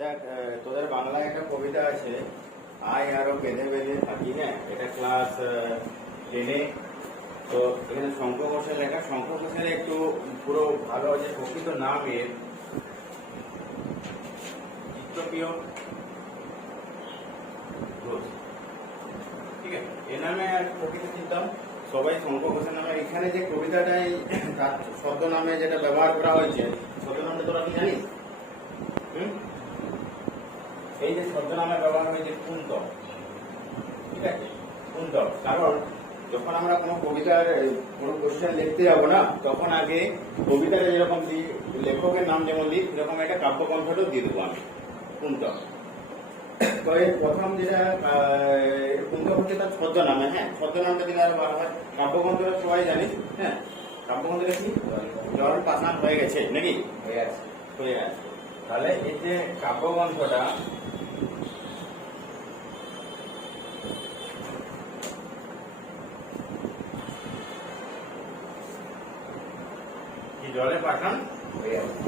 দেখ তোদের বাংলায় একটা কবিতা আছে, আয় আরো বেঁধে বেঁধে থাকি। হ্যাঁ, এটা ক্লাস 10-এ। তো এখানে শঙ্খ ঘোষের লেখা। শঙ্খ ঘোষের একটু পুরো ভালো যে প্রকৃত নাম এর চিত্রপ্রিয় ঘোষ। ঠিক আছে, এ নামে আর প্রকৃত চিন্তা সবাই শঙ্খ ঘোষের নামে। এখানে যে কবিতাটাই তার শব্দ নামে যেটা ব্যবহার করা হয়েছে, শব্দ নামটা তোরা কি জানিস? এই যে ছদ্মনামে ব্যবহার হয়েছে কুন্ত। ঠিক আছে, কুন্ত। কারণ যখন আমরা কোনো কবিতার কোনো কোশ্চেন লিখতে যাবো না, তখন আগে কবিতাটা যেরকম লেখকের নাম যেমন দিই, সেরকম একটা কাব্যগ্রন্থটাও দিয়ে দেবো আমি, কুন্ত। তো এই প্রথম যেটা কুন্ত হচ্ছে তার ছদ্মনামে। হ্যাঁ, ছদ্মনামটা দিলে আরো ভালো হয়। কাব্যগ্রন্থটা সবাই জানিস। হ্যাঁ, কাব্যগ্রন্থটা কি জল পাশান হয়ে গেছে নাকি? হয়ে আছে। তাহলে এই যে কাব্যগ্রন্থটা জলে পাঠান হয়ে আছে।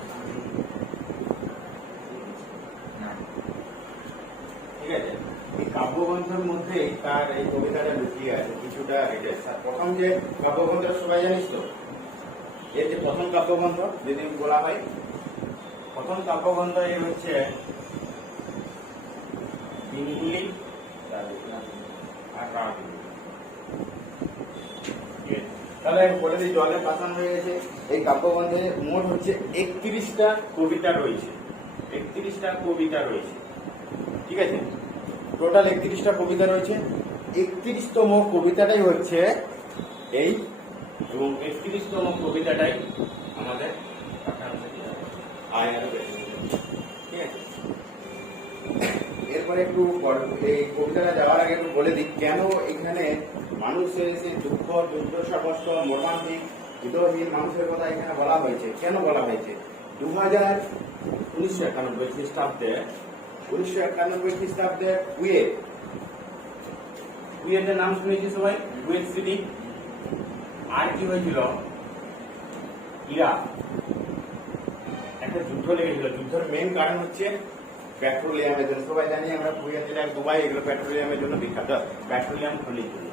ঠিক আছে, এই কাব্যগ্রন্থের মধ্যে তার এই কবিতাটা লুকিয়ে আছে কিছুটা। প্রথম যে কাব্যগ্রন্থটা সবাই জানিস তো, এর যে প্রথম কাব্যগ্রন্থ যদি বলা হয়, প্রথম কাব্যগ্রন্থ এর হচ্ছে ইংলি আর রাগি। তাহলে বলে দিই, জলে পাঠান হয়ে গেছে। এই কাব্যগ্রন্থে মোট হচ্ছে 31টা কবিতা রয়েছে। 31টা কবিতা রয়েছে। ঠিক আছে, টোটাল 31টা কবিতা রয়েছে। 31তম কবিতাটাই হচ্ছে এই, এবং 31তম কবিতাটাই আমাদের আয় আরো বেশি। ঠিক আছে, এরপরে একটু এই কবিতাটা যাওয়ার আগে একটু বলে দিই কেন এখানে মানুষের এসে দুঃখ দুর্দশা কষ্ট মর্মান্তিক হৃদয়হীন মানুষের কথা এখানে বলা হয়েছে। কেন বলা হয়েছে? 1991 খ্রিস্টাব্দে 1991 খ্রিস্টাব্দে কুয়েটের নাম শুনেছি সবাই, কুয়েট সিটি। আর কি হয়েছিল? ইরাক একটা যুদ্ধ লেগেছিল। যুদ্ধের মেন কারণ হচ্ছে পেট্রোলিয়ামের জন্য। সবাই জানি আমরা কুয়েত, ইরাক, দুবাই এগুলো পেট্রোলিয়ামের জন্য বিখ্যাত, পেট্রোলিয়াম খনির জন্য।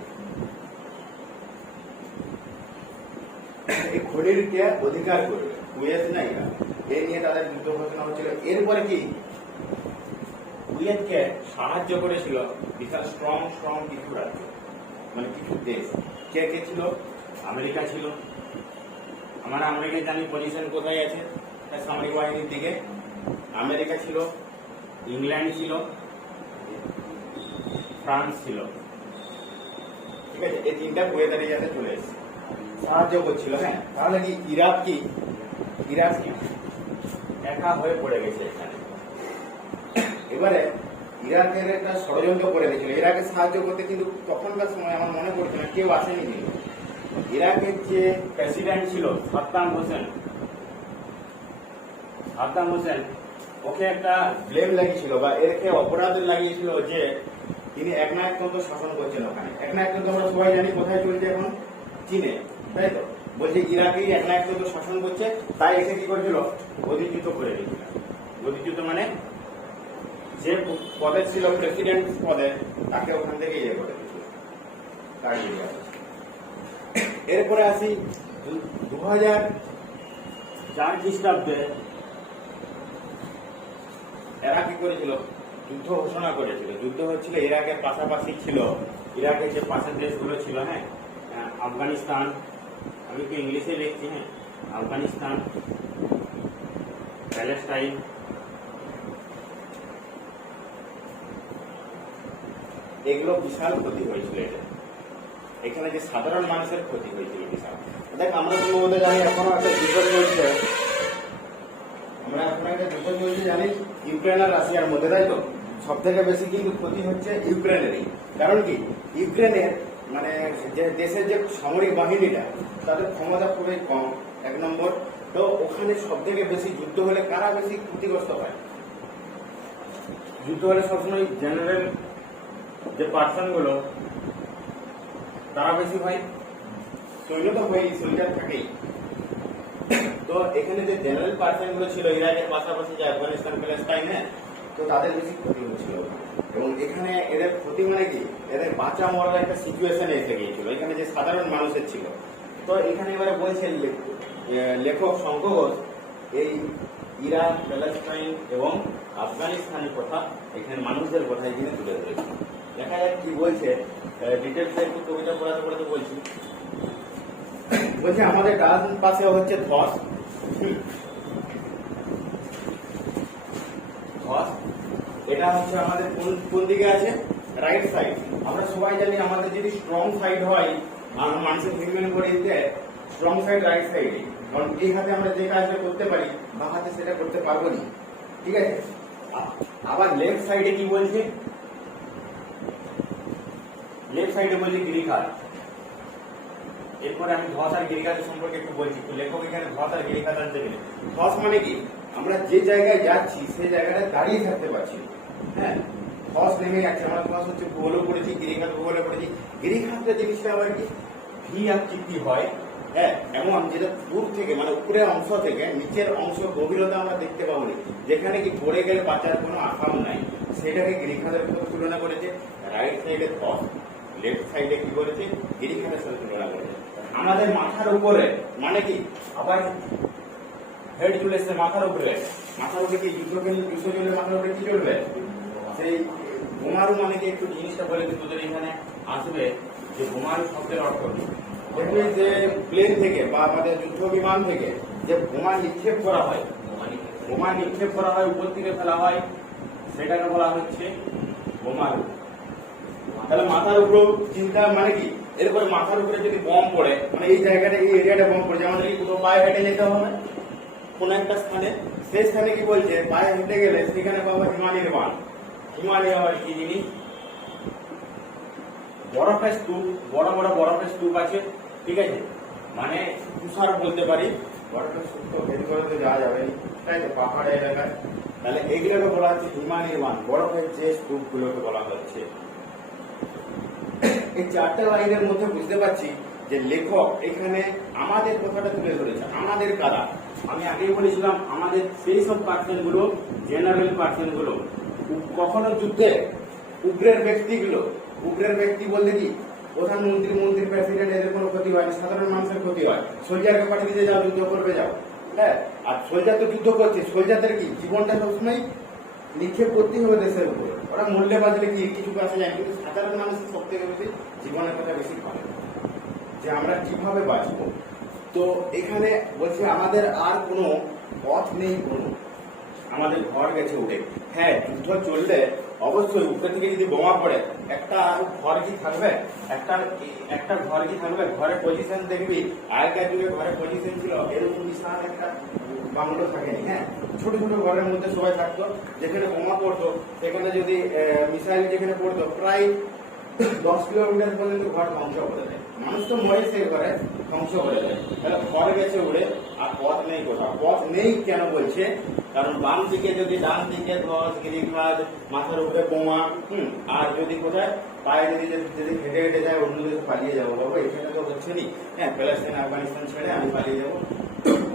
এই খনিরকে অধিকার করবে কুয়েত না ইরাক, এই নিয়ে তাদের যুদ্ধ ঘোষণা হচ্ছিল। এরপরে কি কুয়েতকে সাহায্য করেছিল বিশাল স্ট্রং কিছু রাজ্য, মানে কিছু দেশ। কে কে ছিল? আমেরিকা ছিল। আমরা আমেরিকা জানি পজিশন কোথায় আছে সামরিক বাহিনীর দিকে। আমেরিকা ছিল, ইংল্যান্ড ছিল, ফ্রান্স ছিল। ঠিক আছে, এই তিনটা কুয়েতের এরিয়াতে চলে এসেছে, সাহায্য করছিল। হ্যাঁ, তাহলে কি ইরাক কি একা হয়ে পড়ে গেছে এখানে। এবারে ইরাকের একটা ষড়যন্ত্র করে দিয়েছিল ইরাকে সাহায্য করতে, কিন্তু তখনকার সময় আমার মনে পড়ছে না কেউ আসেনি। কিন্তু ইরাকের যে প্রেসিডেন্ট ছিল সাদ্দাম হোসেন, ওকে একটা ব্লেম লাগিয়েছিল বা এরকে অপরাধ লাগিয়েছিল যে তিনি একনায়কতন্ত্র শাসন করছেন ওখানে। একনায়কতন্ত্র আমরা সবাই জানি কোথায় চলছে এখন, চীনে, তাই তো? বলছে ইরাকেই একনায়কতন্ত্র শাসন করছে, তাই এসে কি করেছিল? গদিচ্যুত করে দিয়েছিল। গদিচ্যুত মানে যে পদে ছিল প্রেসিডেন্ট পদে, তাকে ওখান থেকে ইয়ে করে দিয়েছিল। এরপরে আসি 2004 খ্রিস্টাব্দে এরা কি করেছিল? যুদ্ধ ঘোষণা করেছিল। যুদ্ধ হচ্ছিল ইরাকের পাশাপাশি ছিল, ইরাকের যে পাশের দেশগুলো ছিল। হ্যাঁ, আফগানিস্তান, আমি তো ইংলিশে লিখছি। হ্যাঁ, আফগানিস্তান, প্যালেস্টাইন, এগুলো বিশাল ক্ষতি হয়েছিল। এখানে যে সাধারণ মানুষের ক্ষতি হয়েছিল বিশাল। দেখ, আমরা তো মধ্যে জানি এখনো একটা যুদ্ধ চলছে। জানি ইউক্রেন আর রাশিয়ার মধ্যে, তাই তো? সব থেকে বেশি কিন্তু ক্ষতি হচ্ছে ইউক্রেনেরই। কারণ কি, ইউক্রেনের মানে যে দেশের যে সামরিক বাহিনীটা, তাদের ক্ষমতা খুবই কম, 1 নম্বর। তো ওখানে সব থেকে বেশি যুদ্ধ হলে কারা বেশি ক্ষতিগ্রস্ত হয়? যুদ্ধ হলে সবসময় জেনারেল যে পার্সন গুলো তারা বেশি হয়। সৈন্য তো হয়েই, সোলজার থাকেই। তো এখানে যে জেনারেল পার্সন গুলো ছিল ইরাকের পাশাপাশি যে আফগানিস্তান প্যালেস্টাইনে, তো তাদের বেশি ক্ষতি হচ্ছিল। এবং এখানে এদের ক্ষতি মানে কি, এদের বাঁচা মরার একটা সিচুয়েশনে এসে গিয়েছিল এখানে যে সাধারণ মানুষের ছিল। তো এখানে এবারে বলছেন লেখক শঙ্কর ঘোষ এই ইরান, প্যালেস্টাইন এবং আফগানিস্তানের কথা, এখানে মানুষদের কথা এখানে তুলে ধরেছে। দেখা যাক কি বলছে, ডিটেলসে একটু কবিতা পড়াতে পড়াতে বলছি। বলছে আমাদের ডান পাশে হচ্ছে ধস, ধস এটা হচ্ছে আমাদের কোন দিকে আছে, রাইট সাইড। আমরা সবাই জানি আমাদের যদি স্ট্রং সাইড হয়, মানুষের হিউম্যান বডিতে স্ট্রং সাইড রাইট সাইডে, কারণ এই হাতে আমরা যে কাজটা করতে পারি বা হাতে সেটা করতে পারবো না, ঠিক আছে। আবার লেফট সাইডে কি বলছে, লেফট সাইডে বলছে গিরিখাত। এরপরে আমি ধস আর গিরিখাতের সম্পর্কে একটু বলছি। লেখক এখানে ধস আর গিরিখাত আনতে গেলে, ধস মানে কি, আমরা যে জায়গায় যাচ্ছি সেই জায়গাটায় দাঁড়িয়ে থাকতে পারছি, হ্যাঁ, ধস নেমে যাচ্ছে। আমরা ধস হচ্ছে ভূগোলও পড়েছি, গিরিখাত ভূগোলে পড়েছি। গিরিখাতটা জিনিসটা আবার কি ভি আকৃতি হয়, হ্যাঁ, এমন যেটা দূর থেকে মানে উপরের অংশ থেকে নিচের অংশ গভীরতা আমরা দেখতে পাবো না, যেখানে কি পড়ে গেলে বাঁচার কোনো আশাও নাই, সেটাকে গিরিখাতের সাথে তুলনা করেছে। রাইট সাইডে ধস, লেফট সাইডে কি করেছে, গিরিখাতের সাথে তুলনা করেছে। আমাদের মাথার উপরে মানে কি, আবার হেড চলে এসছে মাথার উপরে, মাথার উপরে কি যুদ্ধ চললে মাথার উপরে কি চলবে, সেই বোমারু মানে কি, একটু জিনিসটা বলে কি তোদের এখানে আসবে যে বোমারু শব্দের অর্থ কি। দেখবি যে প্লেন থেকে বা আমাদের যুদ্ধ বিমান থেকে যে বোমা নিক্ষেপ করা হয়, বোমা নিক্ষেপ করা হয়, উপর থেকে ফেলা হয়, সেটাকে বলা হচ্ছে বোমারু। তাহলে মাথার উপর চিন্তা মানে কি, এরপরে মাথার উপরে যদি বম পড়ে, মানে এই জায়গাটা এই এরিয়াটা বম পড়ে, আমাদের কি কোথাও পায়ে হেঁটে যেতে হবে কোন একটা স্থানে, সেই স্থানে কি বলছে পায়ে হেঁটে গেলে সেখানে পাবো হিমালয়ের বান। হিমালয় আবার কি জিনিস, বরফের স্তূপ, বড় বড় বরফের স্তূপ আছে, ঠিক আছে, মানে তুষার বলতে পারি। বরফের স্তূপ তো ভেদ করতে যাওয়া যাবে, তাই তো, পাহাড় এলাকায়। তাহলে এগুলোকে বলা হচ্ছে হিমালয়ের বান, বরফের যে স্তূপ গুলোকে বলা হচ্ছে। এই চারটে লাইনের মধ্যে বুঝতে পারছি যে লেখক এখানে আমাদের কথাটা তুলে ধরেছে। আমাদের কারা, আমি আগেই বলেছিলাম আমাদের সেই সব পার্সন গুলো, জেনারেল পার্সন গুলো, কখনো যুদ্ধে উগ্রের ব্যক্তিগুলো, উগ্রের ব্যক্তি বলতে কি প্রধানমন্ত্রী, মন্ত্রী, প্রেসিডেন্ট, এদের কোনো ক্ষতি হয় না, সাধারণ মানুষের ক্ষতি হয়। সোলজারকে পাঠিয়ে দিতে যাও, যুদ্ধ করবে যাও, হ্যাঁ, আর সোলজার তো যুদ্ধ করছে, সোলজারদের কি জীবনটা সবসময় নিক্ষেপ করতেই হবে দেশের উপরে, ওরা মূল্যে বাজলে কি কিছু আসা যায়, কিন্তু সাধারণ মানুষের সব থেকে বেশি জীবনের কথা বেশি ভালো, যে আমরা কিভাবে বাঁচবো। তো এখানে বলছি আমাদের আর কোনো পথ নেই, কোনো আমাদের ঘর গেছে উঠে, হ্যাঁ, যুদ্ধ চললে অবশ্যই উপর থেকে যদি বোমা পড়ে একটা ঘর কি থাকবে, একটা ঘর কি থাকবে, ঘরের পজিশন দেখবি, আগেকার যুগে ঘরের পজিশন ছিল এরকম বিশাল একটা বাংলো থাকেনি, হ্যাঁ, ছোট ছোট ঘরের মধ্যে সবাই থাকতো, যেখানে বোমা পড়তো সেখানে যদি মিসাইল যেখানে পড়তো প্রায় 10 কিলোমিটার পর্যন্ত ঘর ধ্বংস করে দেয়, মানুষ তো মরে সেই ঘরে ধ্বংস করে দেয়। তাহলে ঘর গেছে উড়ে, আর পথ নেই কোথাও। পথ নেই কেন বলছে, কারণ বাম দিকে যদি, ডান দিকে ধস, গিরিখাত, মাথার উপরে বোমা, আর যদি কোথায় পায়ে যদি হেঁটে হেঁটে যায় অন্য দেশে পালিয়ে যাবো, বাবু এখানে তো হচ্ছে নি, হ্যাঁ, প্যালেস্টাইন, আফগানিস্তান ছেড়ে আমি পালিয়ে যাবো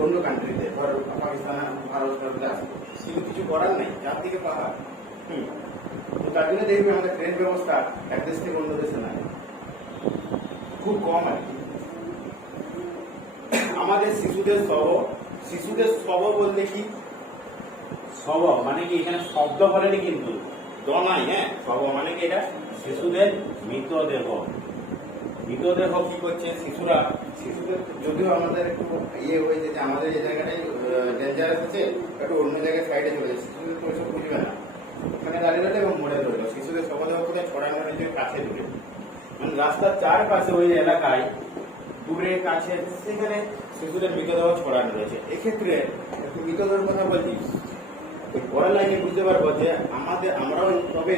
অন্য কান্ট্রিতে, ধর পাকিস্তান, ভারত আসবো, কিন্তু কিছু করার নেই, চারদিকে পাহাড়। তার জন্য দেখবে আমাদের ট্রেন ব্যবস্থা এক দেশ থেকে অন্য দেশে নাই, খুব কম আর কি। আমাদের শিশুদের শব বলতে কি, শব মানে কি এখানে শব্দ বলেনি কিন্তু দ নাই, হ্যাঁ, শব মানে কি এটা শিশুদের মৃতদেহ। মৃতদেহ কি করছে শিশুদের যদিও আমাদের একটু ইয়ে হয়েছে যে আমাদের এই জায়গাটাই ডেঞ্জারাস আছে, একটু অন্য জায়গায় সাইডে চলে যাচ্ছে, শিশুদের তো ওইসব বুঝবে না, ওখানে দাঁড়িয়ে রইলো এবং মরে রইলো। শিশুদের শবদেহ কোথায় ছড়ানো রয়েছে কাছে দূরে, মানে রাস্তার চারপাশে ওই এলাকায় দূরে কাছে সেখানে শিশুদের মৃতদেহ ছড়ানো রয়েছে। এক্ষেত্রে একটু মৃতদেহের কথা বলছি, পরের লাইনে বুঝতে পারবো যে আমরাও তবে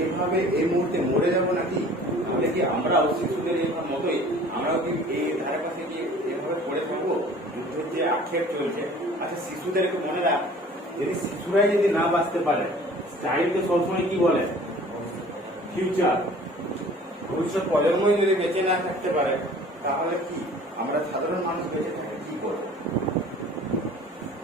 এইভাবে এই মুহূর্তে মরে যাবো নাকি, তাহলে কি আমরাও শিশুদের এইভাবে মতোই আমরাও কি এই ধারে পাশে কি এভাবে পড়ে থাকবো, যুদ্ধের যে আক্ষেপ চলছে। আচ্ছা, শিশুদেরকে মনে রাখ, যদি শিশুরাই যদি না বাঁচতে পারে, চাইল্ডকে সবসময় কি বলে ফিউচার, ভবিষ্যৎ প্রজন্মই যদি বেঁচে না থাকতে পারে, তাহলে কি আমরা সাধারণ মানুষ বেঁচে থাকে কি করবো।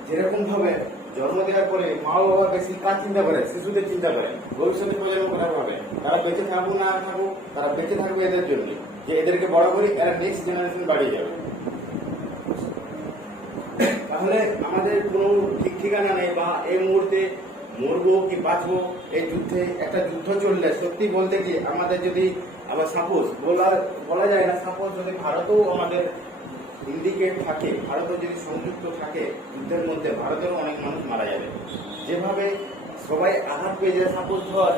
যেরকম ভাবে জন্ম দেওয়ার পরে মা বাবা বেশি কাজ চিন্তা করে, শিশুদের চিন্তা করে, ভবিষ্যতের প্রজন্ম কথা ভাবে, তারা বেঁচে থাকুক না থাকুক, তারা বেঁচে থাকবে এদের জন্য, যে এদেরকে বড় করে এরা নেক্সট জেনারেশন বাড়িয়ে যাবে। তাহলে আমাদের কোনো ঠিক ঠিকানা নেই, বা এই মুহূর্তে মরবো কি বাঁচবো, এই যুদ্ধে একটা যুদ্ধ চললে সত্যি বলতে কি আমাদের যদি আবার সাপোজ বলা যায় না, সাপোজ যদি ভারতেও আমাদের ইন্ডিকেট থাকে, ভারতও যদি সংযুক্ত থাকে যুদ্ধের মধ্যে, ভারতেও অনেক মানুষ মারা যাবে। যেভাবে সবাই আঘাত পেয়ে যায়, সাপোজ ধর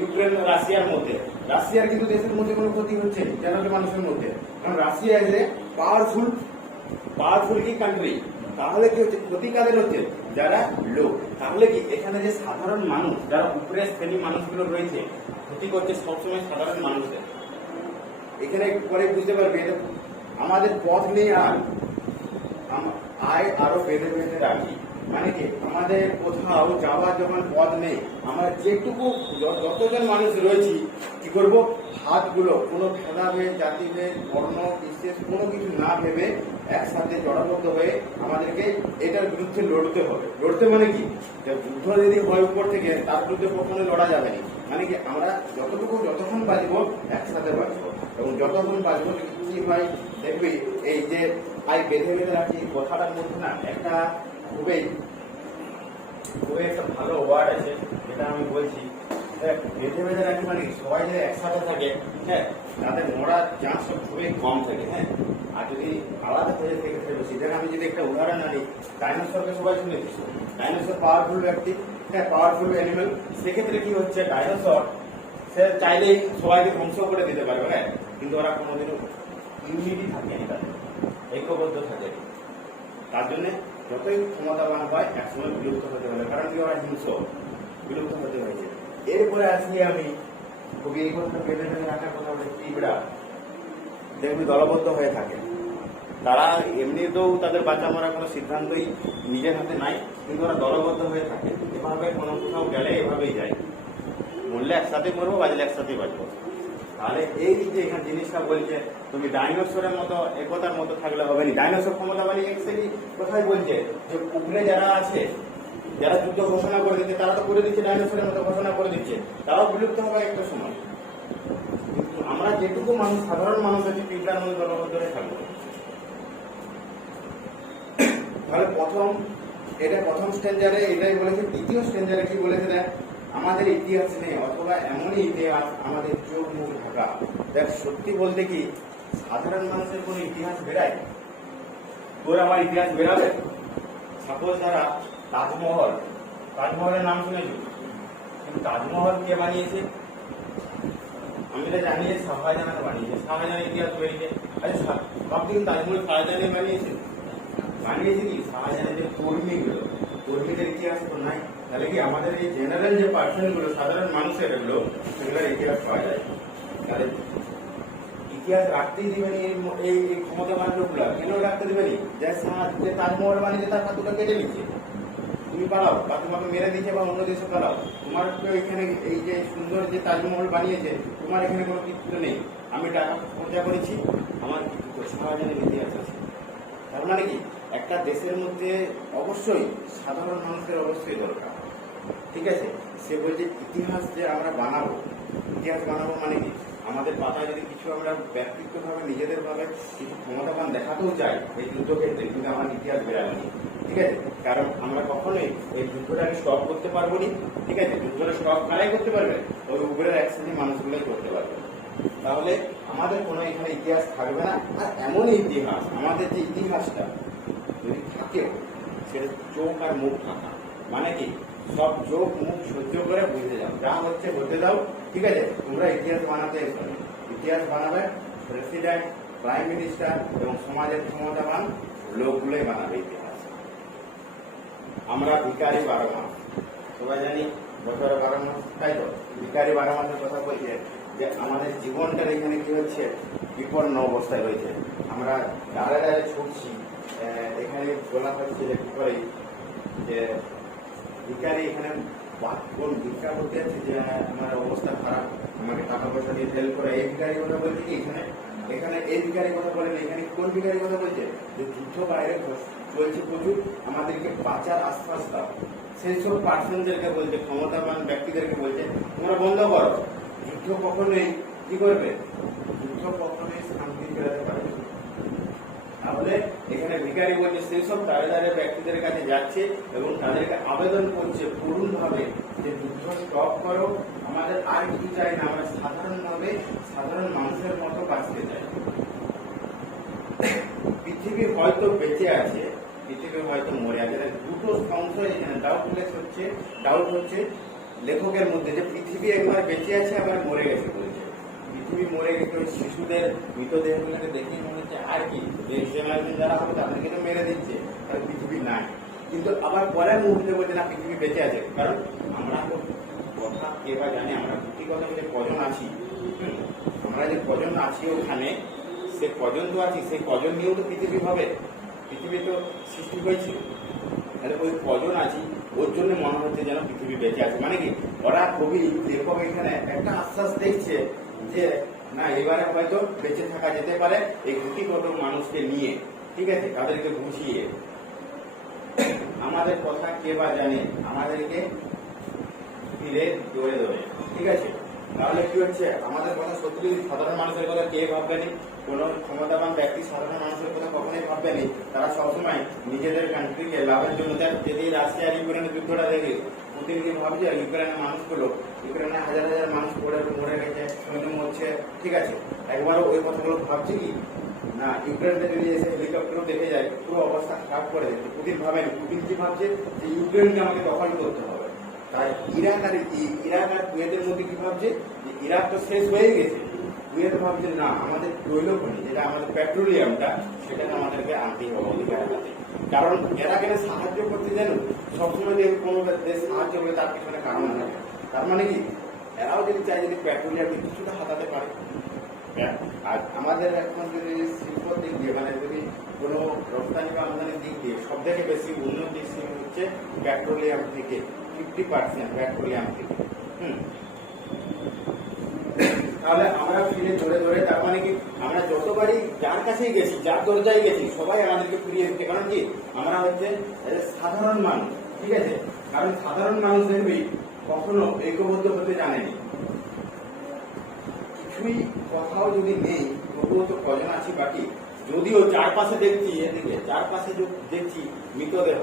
ইউক্রেন রাশিয়ার মধ্যে, রাশিয়ার কিন্তু দেশের মধ্যে কোনো ক্ষতি হচ্ছে জেনারেল মানুষের মধ্যে, কারণ রাশিয়া এজ এ পাওয়ারফুল কি কান্ট্রি। তাহলে কি হচ্ছে, ক্ষতি কাদের হচ্ছে, যারা লোক। তাহলে কি এখানে যে সাধারণ মানুষ, যারা উপরের শ্রেণী মানুষগুলো রয়েছে, ক্ষতি করছে সবসময় সাধারণ মানুষের। এখানে পরে বুঝতে পারবে আমাদের পথ নেই, আর আয় আরো বেঁধে বেঁধে রাখি, মানে কি আমাদের কোথাও যাওয়ার যখন পথ নেই, আমরা যেটুকু যতজন মানুষ রয়েছি কি করব, হাতগুলো কোনো ভেদাভেদ, জাতিভেদ, বর্ণ বিশেষ কোনো কিছু না ভেবে একসাথে জড়বদ্ধ হয়ে আমাদেরকে এটার বিরুদ্ধে লড়তে হবে। লড়তে মানে কি, যুদ্ধ যদি হয় উপর থেকে, তার বিরুদ্ধে কখনো লড়া যাবে না। মানে কি আমরা যতক্ষণ বাঁচবো একসাথে বাঁচবো, এবং যতক্ষণ বাঁচবো কি হয় দেখবি, এই যে আই বেঁধে বেঁধে রাখি কথাটার মধ্যে না একটা খুবই একটা ভালো ওয়ার্ড আছে, যেটা আমি বলছি। বেঁধে বেঁধে রাখি মানে সবাই যদি একসাথে থাকে, হ্যাঁ, তাদের মরার চান্স খুবই কম থাকে। হ্যাঁ, আর যদি আলাদা হয়ে থেকে বেশি, যেন আমি যদি একটা উদাহরণ আনি, ডাইনোসরকে সবাই শুনেছি, ডাইনোসর পাওয়ারফুল ব্যক্তি, হ্যাঁ, পাওয়ারফুল অ্যানিমেল। সেক্ষেত্রে কি হচ্ছে, ডাইনোসর সে চাইলেই সবাইকে ধ্বংস করে দিতে পারবে, হ্যাঁ, কিন্তু ওরা কোনোদিনও ইউনিটি থাকে না, তাদের ঐক্যবদ্ধ থাকে। তার জন্য যতই ক্ষমতাবান হয় একসময় বিলুপ্ত হতে হবে, কারণ কি ওরা হিংস্র, বিলুপ্ত হতে হয়েছে। এরপরে আসি আমি খুবই এই কথা বেঁধে বেঁধে রাখার কথা বলে, পিঁপড়া দেখবি দলবদ্ধ হয়ে থাকে, তারা এমনিতেও তাদের বাচ্চা মরার কোনো সিদ্ধান্তই নিজের হাতে নাই, কিন্তু ওরা দলবদ্ধ হয়ে থাকে। এভাবে কোনো কোথাও গেলে এভাবেই যায়, মরলে একসাথে মরবো, বাজলে একসাথেই বাঁচবো। তাহলে এই যে এখানে জিনিসটা বলছে, তুমি ডাইনোসরের মতো একতার মতো থাকলে হবে না। ডাইনোসর ক্ষমতাবান কোথায় বলছে, যে উপরে যারা আছে, যারা যুদ্ধ ঘোষণা করে দিচ্ছে, তারা তো করে দিচ্ছে, ডাইনোসরের মতো ঘোষণা করে দিচ্ছে, তারাও বিলুপ্ত হবে একটা সময়। কিন্তু আমরা যেটুকু মানুষ, সাধারণ মানুষ আছি, পিঁপড়ার মধ্যে দলবদ্ধ হয়ে থাকবো। তাহলে প্রথম স্ট্যান্ডার্ডে এটাই বলেছে। দ্বিতীয় স্ট্যান্ডার্ডে কি বলেছে, দেখ আমাদের ইতিহাস নেই, অথবা এমনই ইতিহাস আমাদের চোখ মুখ ঢাকা। দেখ সত্যি বলতে কি সাধারণ মানুষের কোনো ইতিহাস বেরায়, তোর আমার ইতিহাস বেরাবে। সাপোজ তারা তাজমহলের নাম শুনেছি, কিন্তু তাজমহল কে বানিয়েছে? আমি তো জানি শাহজাহান বানিয়েছে, শাহজাহানের ইতিহাস বেরিয়েছে। আচ্ছা ভাবছি তাজমহল শাহজাহান বানিয়েছে কি শাহজাহানের যে কর্মীদের ইতিহাস তো নাই। তাহলে কি আমাদের এই জেনারেল যে পার্সন গুলো, সাধারণ মানুষের এগুলো, সেগুলোর ইতিহাস পাওয়া যায়। তাহলে ইতিহাস রাখতেই দিবেনি এই ক্ষমতাবান লোকগুলা, কেন রাখতে দিবেনি? যে তাজমহল বানিয়েছে তার হাতুটা কেটে নিচ্ছে, তুমি পালাও, বা তোমাকে মেরে দিচ্ছে, বা অন্য দেশে পালাও, তোমার তো এখানে এই যে সুন্দর যে তাজমহল বানিয়েছে, তোমার এখানে কোনো কৃতিত্ব নেই। আমি টাকা খরচা করেছি, আমার কৃতিত্ব। শাহজাহানের ইতিহাস আছে। তার মানে কি একটা দেশের মধ্যে অবশ্যই সাধারণ মানুষের অবশ্যই দরকার, ঠিক আছে? সে বলছে ইতিহাস যে আমরা বানাবো, ইতিহাস বানাবো মানে কি আমাদের পাতায় যদি কিছু আমরা ব্যক্তিগতভাবে নিজেদের ভাবে কিছু ক্ষমতাবান দেখাতেও চাই এই যুদ্ধক্ষেত্রে, কিন্তু আমার ইতিহাস বেরায়নি, ঠিক আছে? কারণ আমরা কখনোই এই যুদ্ধটাকে স্টপ করতে পারবো না, ঠিক আছে? যুদ্ধটা স্টপ কারাই করতে পারবে? ওই উপরের এক শ্রেণীর মানুষগুলোই করতে পারবে। তাহলে আমাদের কোনো এখানে ইতিহাস থাকবে না। আর এমনই ইতিহাস, আমাদের যে ইতিহাসটা যদি থাকেও সেটা চোখ আর মুখ থাকা, মানে কি সব চোখ মুখ সহ্য করে বুঝতে যাও, যা হচ্ছে হতে দাও, ঠিক আছে? তোমরা ইতিহাস বানাতে এসো, ইতিহাস বানাবে প্রেসিডেন্ট, প্রাইম মিনিস্টার এবং সমাজের ক্ষমতাবান লোকগুলোই বানাবে ইতিহাস। আমরা ভিখারি 12 মাস, সবাই জানি বছরে 12 মাস, তাই তো? ভিখারি 12 মাসের কথা বলছে যে আমাদের জীবনটার এখানে কি হচ্ছে, বিপন্ন অবস্থায় রয়েছে। আমরা দাঁড়ে দাঁড়ে ছুটছি, এখানে বলা হচ্ছে যে কি করে যে ভিখারি এখানে কোন ভিক্ষা করতে যাচ্ছে, যে আমার অবস্থা খারাপ, আমাকে টাকা পয়সা দিয়ে হেল্প করে, এই ভিখারি কথা বলছে কি এখানে এই ভিখারি কথা বলেন। এখানে কোন ভিখারি কথা বলছে? যে যুদ্ধ বাইরে চলছে প্রচুর, আমাদেরকে বাঁচার আশ্বাস দাও। সেই সব পার্সনদেরকে বলছে, ক্ষমতাবান ব্যক্তিদেরকে বলছে তোমরা বন্ধ করো, যুদ্ধ কখনোই কি করবে, যুদ্ধ কখনোই শান্তি ফেরাতে পারবে। তাহলে এখানে ভিখারি বলছে সেই সব দাঁড়িয়ে ব্যক্তিদের কাছে যাচ্ছে এবং তাদেরকে আবেদন করছে করুণ ভাবে যে যুদ্ধ স্টপ করো, আমাদের আর কিছু চাই না, আমরা সাধারণভাবে সাধারণ মানুষের মতো বাঁচতে চাই। পৃথিবী হয়তো বেঁচে আছে, পৃথিবী হয়তো মরে আছে। দুটো সংশয় এখানে ডাউট হচ্ছে লেখকের মধ্যে যে পৃথিবী একবার বেঁচে আছে আবার মরে গেছে বলছে। পৃথিবী মরে গেছে, শিশুদের মৃতদেহগুলোকে দেখে মনে হচ্ছে আর কি যারা হবে তাদেরকে তো মেরে দিচ্ছে, কারণ পৃথিবী নাই। কিন্তু আবার পরের মুহূর্তে বলছে না পৃথিবী বেঁচে আছে, কারণ আমরা তো কথা কে বা জানি, আমরা সত্যি কথা যে কজন আছি, আমরা যে কজন আছি ওখানে, সে কজন তো আছি, সেই কজন নিয়েও তো পৃথিবী হবে, পৃথিবী তো সৃষ্টি হয়েছে। তাহলে ওই কজন আছি ওর জন্য মনে হচ্ছে যেন পৃথিবী বেঁচে আছে। মানে কি ওরা কবি লেখক এখানে একটা আশ্বাস দেখছে যে না এবারে হয়তো বেঁচে থাকা যেতে পারে এই গুটিগত মানুষকে নিয়ে, ঠিক আছে, তাদেরকে বুঝিয়ে। আমাদের কথা কে বা জানে, আমাদেরকে ফিরে দৌড়ে দৌড়ে, ঠিক আছে। তাহলে কি হচ্ছে, আমাদের কথা সত্যি সাধারণ মানুষের কথা কে ভাববে না, কোন ক্ষমতাবান ব্যক্তি সাধারণ মানুষের কথা কখনোই ভাববে না। তারা সবসময় নিজেদের কান্ট্রিকে লাভের জন্য, যদি রাশিয়া আর ইউক্রেনের যুদ্ধটা দেখে পুতিন কি ভাবছে ইউক্রেনের মানুষগুলো, ইউক্রেনে হাজার হাজার মানুষ মরে গেছে, সৈন্য মরছে, ঠিক আছে, একবারও ওই কথাগুলো ভাবছে কি না? ইউক্রেনতে যদি এসে হেলিকপ্টারও দেখে যায় পুরো অবস্থা খারাপ করে দিচ্ছে। পুতিন ভাবেন, পুতিন কি ভাবছে যে ইউক্রেনকে আমাকে দখল করতে হবে। তাই ইরাক আর কুয়েতের মধ্যে কি ভাবছে যে ইরাক তো শেষ হয়ে গেছে, কুয়েত ভাবছে না আমাদের তৈলখনি যেটা আমাদের পেট্রোলিয়ামটা সেটাকে আমাদেরকে আনতেই হবে অধিকার হাতে। কারণ এরা কেন সাহায্য করতে জানো, সবসময় দেখবে কোনো দেশ সাহায্য করে তার পিছনে কারণ থাকে। তার মানে কি এরাও যদি চায় যদি পেট্রোলিয়ামকে কিছুটা হাতাতে পারে। আর আমাদের এখন যদি শিল্প দিক দিয়ে মানে যদি কোনো রপ্তানি বা আমদানির দিক দিয়ে সব থেকে বেশি উন্নতি হচ্ছে পেট্রোলিয়াম থেকে, 50% পেট্রোলিয়াম থেকে। তাহলে আমরা ফিরে ধরে ধরে, তার মানে কি আমরা যতবারই যার কাছেই গেছি, যার দরজায় গেছি, সবাই আমাদেরকে ফিরিয়ে দিচ্ছে। কারণ কি আমরা হচ্ছে সাধারণ মানুষ, ঠিক আছে। কারণ সাধারণ মানুষ দেখবি কখনো ঐক্যবদ্ধ হতে জানেনি, কিছুই কোথাও যদি নেই তবুও তো কজন আছি বাকি। যদিও চারপাশে দেখছি, এদিকে চারপাশে দেখছি মৃতদেহ,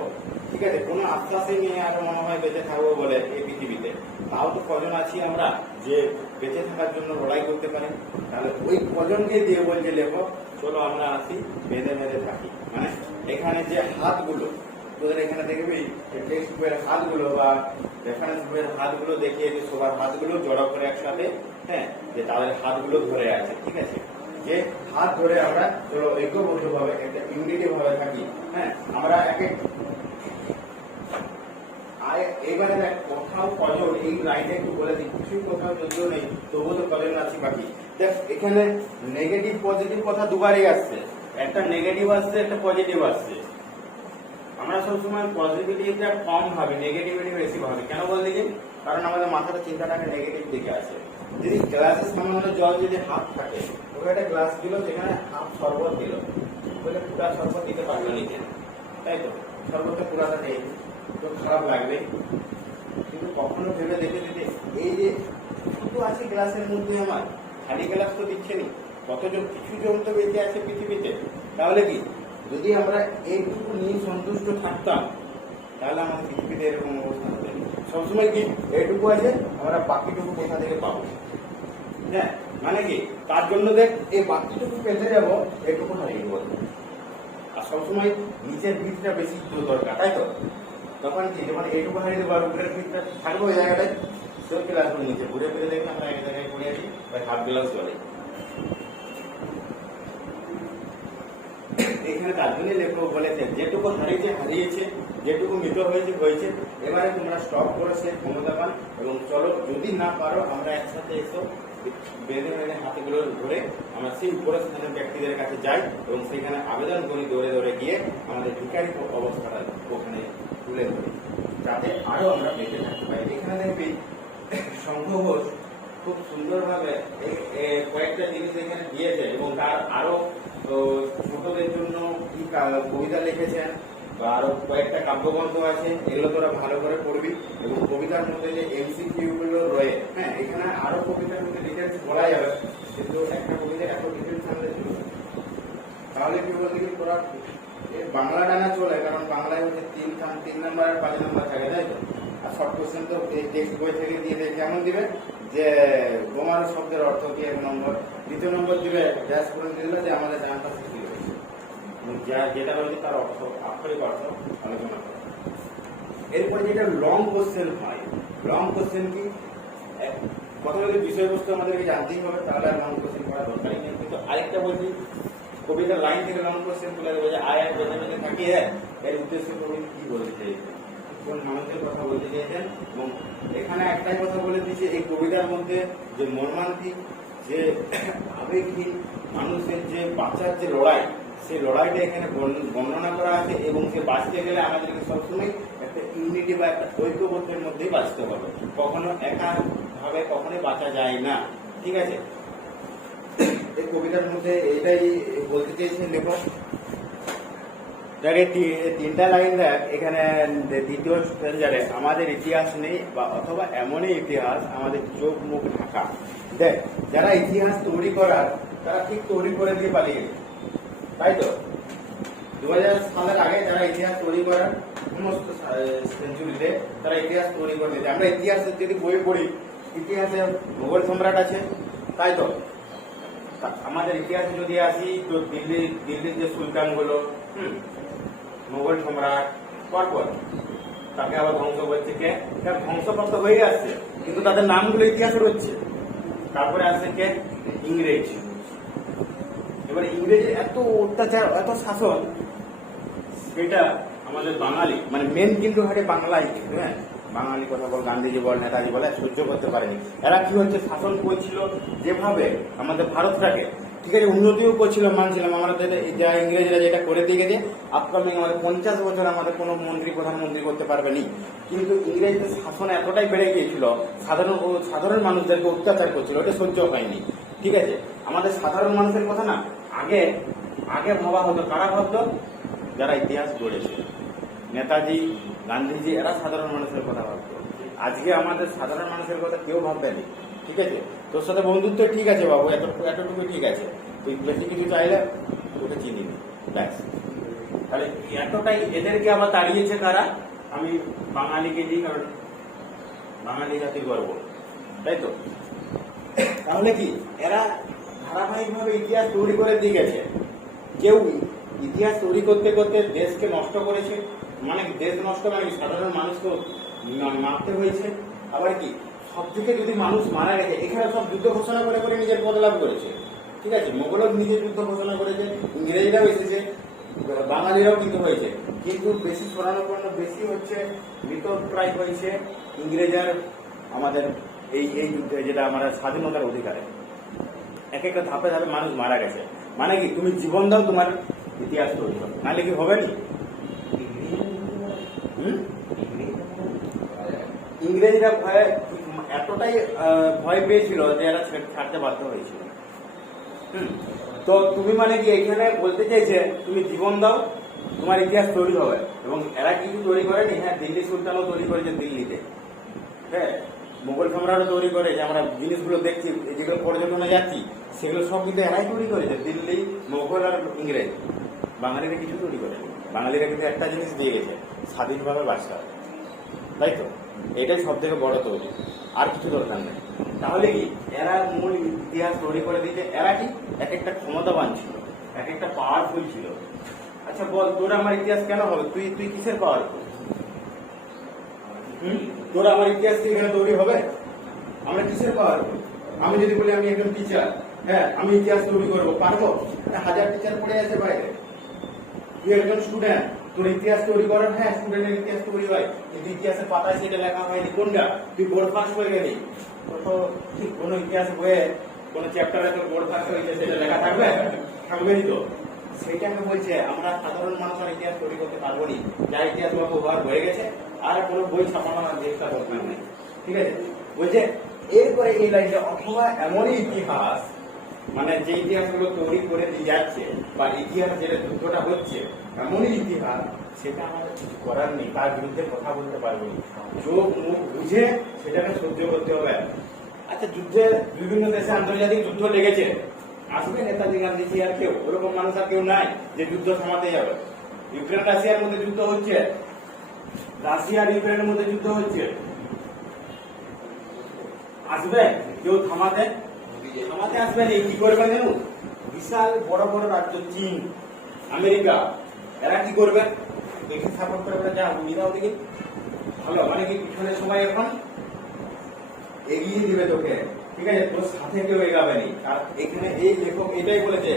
ঠিক আছে, কোনো আশ্বাসই নিয়ে আরো মনে হয় বেঁচে থাকবো বলে এই পৃথিবীতে, তাও তো কজন আছি আমরা যে বেঁচে থাকার জন্য লড়াই করতে পারি। তাহলে ওই কজনকে দিয়ে বলছে লেখক চলো আমরা আসি, বেঁধে বেঁধে থাকি। মানে এখানে যে হাতগুলো তোদের এখানে দেখবি টেক্সট বইয়ের হাতগুলো বা রেফারেন্স বইয়ের হাতগুলো দেখিয়ে যে সবার হাতগুলো জড়ো করে একসাথে, হ্যাঁ, যে তাদের হাতগুলো ধরে আছে, ঠিক আছে, যে হাত ধরে আমরা চলো ঐক্যবদ্ধ ভাবে একটা ইউনিটি ভাবে থাকি। হ্যাঁ, আমরা এবারে দেখ কোথাও কজন, এই লাইনে একটু বলে দিই, কিছুই কোথাও যদিও নেই তবুও তো কজন আছি বাকি। দেখ এখানে নেগেটিভ পজিটিভ কথা দুবারই আসছে, একটা নেগেটিভ আসছে একটা পজিটিভ আসছে। আমরা সবসময় পজিটিভিটিটা কম ভাবি, নেগেটিভিটি বেশি ভাবি। কেন বলতে কি, কারণ আমাদের মাথাটা চিন্তাটাকে নেগেটিভ দিকে আছে। যদি গ্লাসের সামান্য জল যদি হাফ থাকে, ওই একটা গ্লাস দিল যেখানে হাফ শরবত দিল, বলে পুরা শরবত দিতে পারলো নিচে, তাই তো শরবতটা পুরাটা নেই তো খারাপ লাগবে। কিন্তু কখনো ভেবে দেখে দিতে এই যে শুধু আছে গ্লাসের মধ্যে, আমার খালি গ্লাস তো দিচ্ছে নি, কতজন কিছু জন তো বেঁচে আছে পৃথিবীতে। তাহলে কি যদি আমরা এইটুকু নিয়ে সন্তুষ্ট থাকতাম তাহলে আমাদের পৃথিবীতে এরকম অবস্থা হবে। সবসময় কি এইটুকু আছে, আমরা বাকিটুকু কোথা থেকে পাবো? হ্যাঁ, মানে কি তার জন্য দেখ এই বাকিটুকু পেতে যাবো, এইটুকু হারিয়ে বলবো। আর সবসময় নিচের ভিতটা বেশি দরকার, তাই তো? তখন কি যখন এইটুকু হারিয়ে দেবো আর উপরের ভিতটা থাকবো ওই জায়গাটায়, সেও চলে আসবো নিচে, ঘুরে ফিরে দেখবে আমরা এক জায়গায় পড়ে আছি, ওই হাফ গ্লাস চলে। এখানে তার জন্য লেখক বলেছে যেটুকু হারিয়েছে, যেটুকু মৃত হয়েছে, এবারে তোমরা স্টপ করো সে ক্ষমতাবান এবং চলো, যদি না পারো আমরা একসাথে এসো, বেঁধে বেঁধে হাতগুলো ধরে আমরা সেই উপরস্থানের ব্যক্তিদের কাছে যাই এবং সেখানে আবেদন করি, দৌড়ে দৌড়ে গিয়ে আমাদের ভিখারি অবস্থাটা ওখানে তুলে ধরি, যাতে আরো আমরা বেঁচে থাকতে পারি। এখানে দেখবি সংঘ ঘোষ খুব সুন্দরভাবে কয়েকটা জিনিস এখানে দিয়েছে এবং তার আরো ছোটদের জন্য কি কবিতা লিখেছেন, বা আরো কয়েকটা কাব্যগ্রন্থ আছে, এগুলো তোরা ভালো করে পড়বি। এবং কবিতার মধ্যে যে এমসিকিউ গুলো রয়ে, হ্যাঁ এখানে আরো কবিতার মধ্যে ডিটেলস বলা যাবে, কিন্তু একটা কবিতার এত ডিটেলস আনলে চলবে না। তাহলে কি বলতে কি তোরা বাংলা টানা চলে, কারণ বাংলায় হচ্ছে 3 নাম্বার আর 5 নাম্বার থাকে, তাই তো? আর শর্ট কোশ্চেন তো টেক্সট বই থেকে দিয়ে দেয়, কেমন দিবে যে বোমার শব্দের অর্থ কি 1 নম্বর, 2 নম্বর দিবে ড্যাশ করে দিলে যে আমাদের জানটা শিখে গেছে, যেটা হচ্ছে তার অর্থ, আক্ষরিক অর্থ আলোচনা করা। এরপরে যেটা লং কোশ্চেন হয়, লং কোশ্চেন কি প্রথমে বিষয়বস্তু আমাদেরকে জানতেই হবে, তাহলে আর লং কোশ্চেন করা দরকারই নেই। কিন্তু আরেকটা বলছি, কবিতার লাইন থেকে লং কোশ্চেন তুলে দেবো যে আয় বেঁধে বেঁধে থাকি, হ্যাঁ এর উদ্দেশ্য কবি কি বলতে চেয়েছেন, কোন মানুষের কথা বলতে চেয়েছেন। এবং এখানে একটাই কথা বলে দিচ্ছে, এই কবিতার মধ্যে যে মর্মান্তিক, যে আবেগহীন মানুষের যে বাঁচার যে লড়াই, সেই লড়াইটা এখানে বর্ণনা করা আছে। এবং সে বাঁচতে গেলে আমাদেরকে সবসময় একটা ইউনিটি বা একটা ঐক্যবদ্ধের মধ্যেই বাঁচতে হবে, কখনো একা ভাবে কখনোই বাঁচা যায় না, ঠিক আছে? এই কবিতার মধ্যে এটাই বলতে চেয়েছেন। দেখো দেখ, 3টা লাইন দেখ এখানে। দ্বিতীয় স্ট্যান্ডারে আমাদের ইতিহাস নেই, বা অথবা এমনই ইতিহাস আমাদের চোখ মুখ ঢাকা। দেখ, যারা ইতিহাস তৈরি করার, তারা ঠিক তৈরি করে দিয়ে পালিয়ে গেছে, তাই তো? 2000 সালের আগে যারা ইতিহাস তৈরি করার সমস্ত সেঞ্চুরিতে তারা ইতিহাস তৈরি করে দিয়েছে। আমরা ইতিহাসের যদি বই পড়ি, ইতিহাসে মোগল সম্রাট আছে, তাই তো? আমাদের ইতিহাসে যদি আসি তো দিল্লির যে সুলতান গুলো, মোগল সম্রাট, পরপর তাকে আবার ধ্বংস করছে কে? ধ্বংসপ্রাপ্ত হয়ে আসছে, কিন্তু তাদের নামগুলো ইতিহাসে রয়েছে। তারপরে আসছে কে? ইংরেজ। এবার ইংরেজের এত অত্যাচার, এত শাসন, সেটা আমাদের বাঙালি, মানে মেন কিন্তু হাটে বাংলাই, হ্যাঁ বাঙালি কথা বল, গান্ধীজি বল, নেতাজি বলে সহ্য করতে পারেনি। এরা কি হচ্ছে, শাসন করছিল যেভাবে আমাদের ভারতটাকে, ঠিক আছে, উন্নতিও করছিল, মানছিলাম। আমাদের যা ইংরেজরা যেটা করে দিয়ে গেছে, আপকামিং আমাদের 50 বছর আমাদের কোনো মন্ত্রী প্রধানমন্ত্রী করতে পারবেনি। কিন্তু ইংরেজদের শাসন এতটাই বেড়ে গিয়েছিল, সাধারণ মানুষদেরকে অত্যাচার করছিল, ওটা সহ্য হয়নি, ঠিক আছে? আমাদের সাধারণ মানুষের কথা না আগে ভাবা হতো, কারা ভাবতো? যারা ইতিহাস গড়েছে, নেতাজি, গান্ধীজি, এরা সাধারণ মানুষের কথা ভাবতো। আজকে আমাদের সাধারণ মানুষের কথা কেউ ভাববে না, ঠিক আছে? তোর সাথে বন্ধুত্ব ঠিক আছে বাবু, এতটুকু ঠিক আছে, তুই বেশি কিছু চাইলে তোকে চিনি নি, ব্যাস। তাহলে এতটাই এদেরকে আবার তাড়িয়েছে কারা? আমি বাঙালিকে দিই, কারণ বাঙালি জাতির গর্ব, তাই তো? তাহলে কি এরা ধারাবাহিকভাবে ইতিহাস তৈরি করে দিয়ে গেছে। কেউ ইতিহাস তৈরি করতে করতে দেশকে নষ্ট করেছে, মানে দেশ নষ্ট মানে সাধারণ মানুষকে মারতে হয়েছে। আবার কি সব থেকে যদি মানুষ মারা গেছে, এখানে সব যুদ্ধ ঘোষণা করে করে নিজের পদ লাভ করেছে, ঠিক আছে? মোগলও নিজের যুদ্ধ ঘোষণা করেছে, ইংরেজরাও এসেছে, বাঙালিরাও কিন্তু হয়েছে। কিন্তু বেশি স্মরণাপন্ন বেশি হচ্ছে মৃতপ্রায় হয়েছে ইংরেজের আমাদের এই যুদ্ধে, যেটা আমাদের স্বাধীনতার অধিকারে। এক একটা ধাপে ধাপে মানুষ মারা গেছে। মানে কি তুমি জীবন দাও, তোমার ইতিহাস তৈরি হবে, নাহলে কি হবে না? ইংরেজরা এতটাই ভয় পেয়েছিল যে এরা ছাড়তে বাধ্য হয়েছিল। তো তুমি মানে কি এখানে বলতে চাইছে, তুমি জীবন দাও, তোমার ইতিহাস তৈরি হবে। এবং এরা কিছু তৈরি করেনি, হ্যাঁ দিল্লি সুলতানও তৈরি করেছে দিল্লিতে, হ্যাঁ মোগল সম্রাটও তৈরি করে। যে আমরা জিনিসগুলো দেখছি, যেগুলো পর্যটনে যাচ্ছি, সেগুলো সব কিন্তু এরাই তৈরি করেছে, দিল্লি, মোগল আর ইংরেজ। বাঙালিরা কিছু তৈরি করেনি। বাঙালিরা কিন্তু একটা জিনিস দিয়ে গেছে, স্বাধীনভাবে বাঁচতে হবে, তাই তো? এটাই সব থেকে বড় তৈরি, আর কিছু দরকার নেই। তাহলে কি এরা মূল ইতিহাস তৈরি করে দিয়েছে। এরা কি এক একটা ক্ষমতাবান ছিল, এক একটা পাওয়ারফুল ছিল। আচ্ছা বল, তোর আমার ইতিহাস কেন হবে? তুই কিসের পাওয়ারফুল? তোর আমার ইতিহাস কি এখানে তৈরি হবে? আমরা কিসের পাওয়ারফুল? আমি যদি বলি আমি একজন টিচার, হ্যাঁ আমি ইতিহাস তৈরি করবো, পারবো? 1000 টিচার পড়ে আছে বাইরে। তুই একজন স্টুডেন্ট, তোর ইতিহাস তৈরি করার, হ্যাঁ স্টুডেন্টের ইতিহাস তৈরি হয়, কিন্তু ইতিহাসের পাতায় সেটা লেখা হয়নি। কোনটা? তুই বোর্ড পাস হয়ে গেলি, তো কোনো ইতিহাস বইয়ে কোনো চ্যাপ্টারে তোর বোর্ড পাস হয়েছে, সেটা লেখা থাকবে? থাকবেই তো। সেইটাকে বলছে আমরা সাধারণ মানুষ আর ইতিহাস তৈরি করতে পারবো না। যা ইতিহাস ব্যবহার হয়ে গেছে, আর কোনো বই ছাপানোর চেষ্টা দরকার নেই, ঠিক আছে? বলছে এরপরে এই লাইনটা, অথবা এমনই ইতিহাস মানে যে ইতিহাসগুলো তৈরি করে দিয়ে যাচ্ছে বা ইতিহাস যেটা যুদ্ধটা হচ্ছে এমনই ইতিহাস, সেটা আমাদের কিছু করার নেই, তার বিরুদ্ধে কথা বলতে পারবো না। চোখ মুখ বুঝে সেটাকে সহ্য করতে হবে। আচ্ছা, যুদ্ধে বিভিন্ন দেশে আন্তর্জাতিক যুদ্ধ লেগেছে, আসবে নেতাজি গান্ধীজি আর কেউ? ওরকম মানুষ আর কেউ নাই যে যুদ্ধ থামাতে যাবে। ইউক্রেন রাশিয়ার মধ্যে যুদ্ধ হচ্ছে, রাশিয়ার ইউক্রেনের মধ্যে যুদ্ধ হচ্ছে, আসবে কেউ থামাতে? থামাতে আসবে না। কি করবে জানো? বিশাল বড় বড় রাজ্য চীন, আমেরিকা, এরা কি করবে? দেখে সাপোর্ট করবে, যা সুবিধা ওদিকে ভালো, মানে কি পিছনে সবাই এখন এগিয়ে দিবে তোকে, ঠিক আছে, তোর সাথে কেউ এগাবে নি। আর এখানে এই লেখক এটাই বলেছে,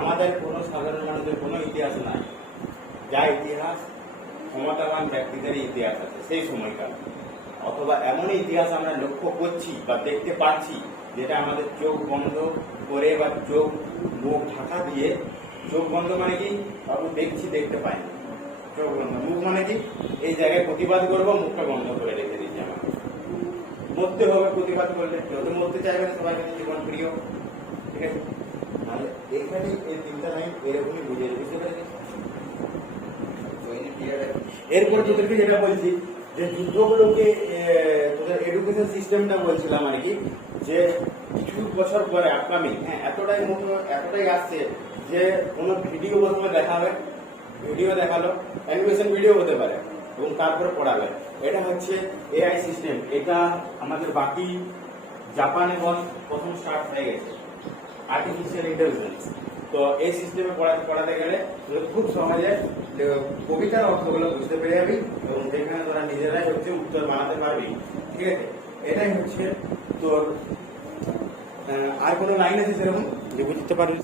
আমাদের কোনো সাধারণ মানুষের কোনো ইতিহাস নাই, যা ইতিহাস ক্ষমতাবান ব্যক্তিদের ইতিহাস আছে সেই সময়কার, অথবা এমন ইতিহাস আমরা লক্ষ্য করছি বা দেখতে পাচ্ছি যেটা আমাদের চোখ বন্ধ করে বা চোখ মুখ ঢাকা দিয়ে, চোখ বন্ধ মানে কি বাবু দেখছি দেখতে পাই না, চোখ বন্ধ, মুখ মানে কি এই জায়গায় প্রতিবাদ করবো, মুখটা বন্ধ করে রেখে দিচ্ছি। আমার মরতে হবে প্রতিবাদ করলে, কেউ তো মরতে চাইবে না, সবার কাছে জীবন প্রিয়, ঠিক আছে। মানে এখানে এই তিনটা লাইন এরকমই বুঝে বুঝতে পেরেছি। এরপর তোদেরকে যেটা বলছি যে যুদ্ধগুলোকে তোদের এডুকেশন সিস্টেমটা বলছিলাম আর কি, যে কিছু বছর পরে আপকামিং এতটাই মতো এতটাই আসছে যে কোনো ভিডিও প্রথমে দেখাবে, ভিডিও দেখালো, অ্যানিমেশন ভিডিও হতে পারে এবং তারপরে পড়াবে। এটা হচ্ছে এআই সিস্টেম। এটা আমাদের বাকি জাপানে প্রথম স্টার্ট হয়ে গেছে, আর্টিফিশিয়াল ইন্টেলিজেন্স। তো এই সিস্টেমে পড়াতে গেলে খুব সহজে কবিতার অর্থগুলো বুঝতে পেরে যাবি এবং যেখানে তোরা নিজেরাই হচ্ছে উত্তর বানাতে পারবি, ঠিক আছে। এটাই হচ্ছে তোর। আর কোনো লাইন আছে সেরকম যে বুঝতে পারবি?